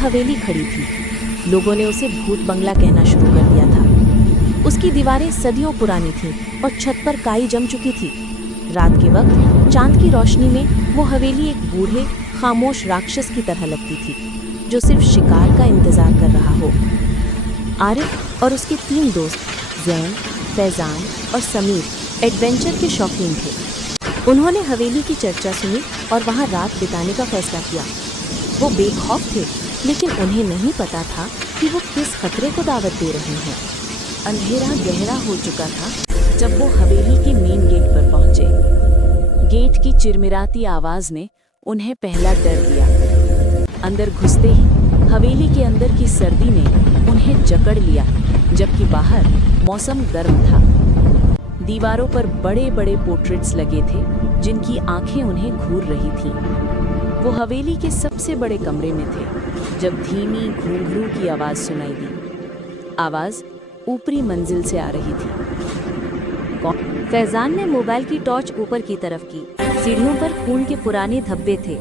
हवेली खड़ी थी। लोगों ने उसे भूत बंगला कहना शुरू कर दिया था। उसकी दीवारें सदियों पुरानी थीं और छत पर काई जम चुकी थी। रात के वक्त चांद की रोशनी में वो हवेली एक बूढ़े खामोश राक्षस की तरह लगती थी, जो सिर्फ शिकार का इंतजार कर रहा हो। आरिफ और उसके 3 दोस्त ज़ैन, फैज़ान और समीर एडवेंचर के शौकीन थे। उन्होंने हवेली की चर्चा सुनी और वहां रात बिताने का फैसला किया। वो बेखौफ थे, लेकिन उन्हें नहीं पता था कि वो किस खतरे को दावत दे रहे हैं। अंधेरा गहरा हो चुका था जब वो हवेली के मेन गेट पर पहुंचे। गेट की चिरमिराती आवाज ने उन्हें पहला डर दिया। अंदर घुसते ही हवेली के अंदर की सर्दी ने उन्हें जकड़ लिया, जबकि बाहर मौसम गर्म था। दीवारों पर बड़े बड़े पोर्ट्रेट्स लगे थे, जिनकी आंखें उन्हें घूर रही थीं। वो हवेली के सबसे बड़े कमरे में थे जब धीमी घुंघरू की आवाज सुनाई दी। आवाज ऊपरी मंजिल से आ रही थी। फैजान ने मोबाइल की टॉर्च ऊपर की तरफ की। सीढ़ियों पर खून के पुराने धब्बे थे।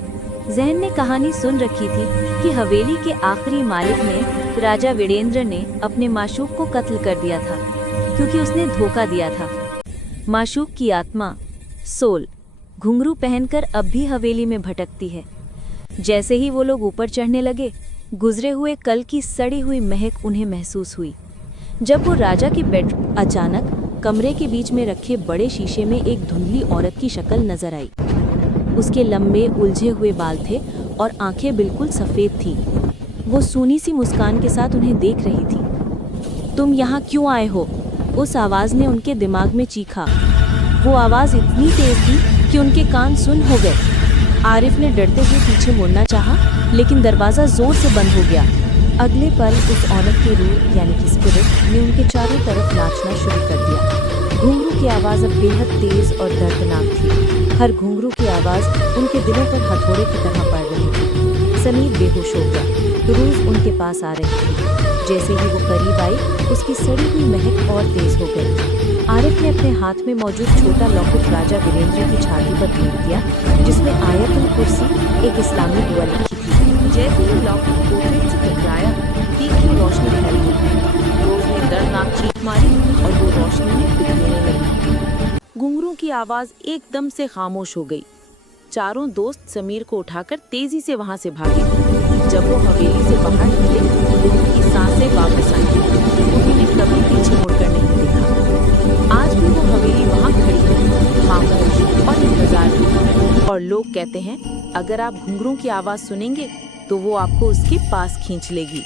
ज़हन ने कहानी सुन रखी थी कि हवेली के आखिरी मालिक ने, राजा वीरेंद्र ने, अपने माशूक को कत्ल कर दिया था क्योंकि उसने धोखा दिया था। माशूक की आत्मा सोल घुंघरू पहनकर अब भी हवेली में भटकती है। जैसे ही वो लोग ऊपर चढ़ने लगे, गुजरे हुए कल की सड़ी हुई महक उन्हें महसूस हुई। जब वो राजा की बेड, अचानक कमरे के बीच में रखे बड़े शीशे में एक धुंधली औरत की शक्ल नजर आई। उसके लंबे उलझे हुए बाल थे और आंखें बिल्कुल सफ़ेद थीं। वो सूनी सी मुस्कान के साथ उन्हें देख रही थी। तुम यहाँ क्यों आए हो? उस आवाज़ ने उनके दिमाग में चीखा। वो आवाज़ इतनी तेज थी कि उनके कान सुन हो गए। आरिफ ने डरते हुए पीछे मुड़ना चाहा, लेकिन दरवाज़ा जोर से बंद हो गया। अगले पल उस औरत की रूह यानी कि स्पिरिट ने उनके चारों तरफ नाचना शुरू कर दिया। घुंघरू की आवाज़ अब बेहद तेज और दर्दनाक थी। हर घुंघरू की आवाज़ उनके दिलों पर हथौड़े की तरह पड़ रही थी। समीर बेहोश हो गया। रूह उनके पास आ रही थी। जैसे ही वो करीब आई, उसकी सड़ी हुई महक और तेज हो गई। आरिफ ने अपने हाथ में मौजूद छोटा लॉकेट राजा वीरेंद्र की छाती पर फेंक दिया, जिसमें आयतुल कुर्सी एक इस्लामी दुआ लिखी थी। जैसे ही लॉकेट पोर्ट्रेट से टकराया, तीखी रोशनी फैल गई। रोज ने दर्दनाक चीख मारी और वो रोशनी में पिघलने लगी। घुंघरू की आवाज एकदम से खामोश हो गई। चारों दोस्त समीर को उठाकर तेजी से वहां से भागे। जब वो हवेली से बाहर निकले, उनकी सांसें वापस आई। उन्होंने कभी पीछे मुड़कर नहीं देखा। आज भी वो हवेली वहां खड़ी है, खामोश और इंतजार में। और लोग कहते हैं, अगर आप घुंघरू की आवाज सुनेंगे तो वो आपको उसके पास खींच लेगी।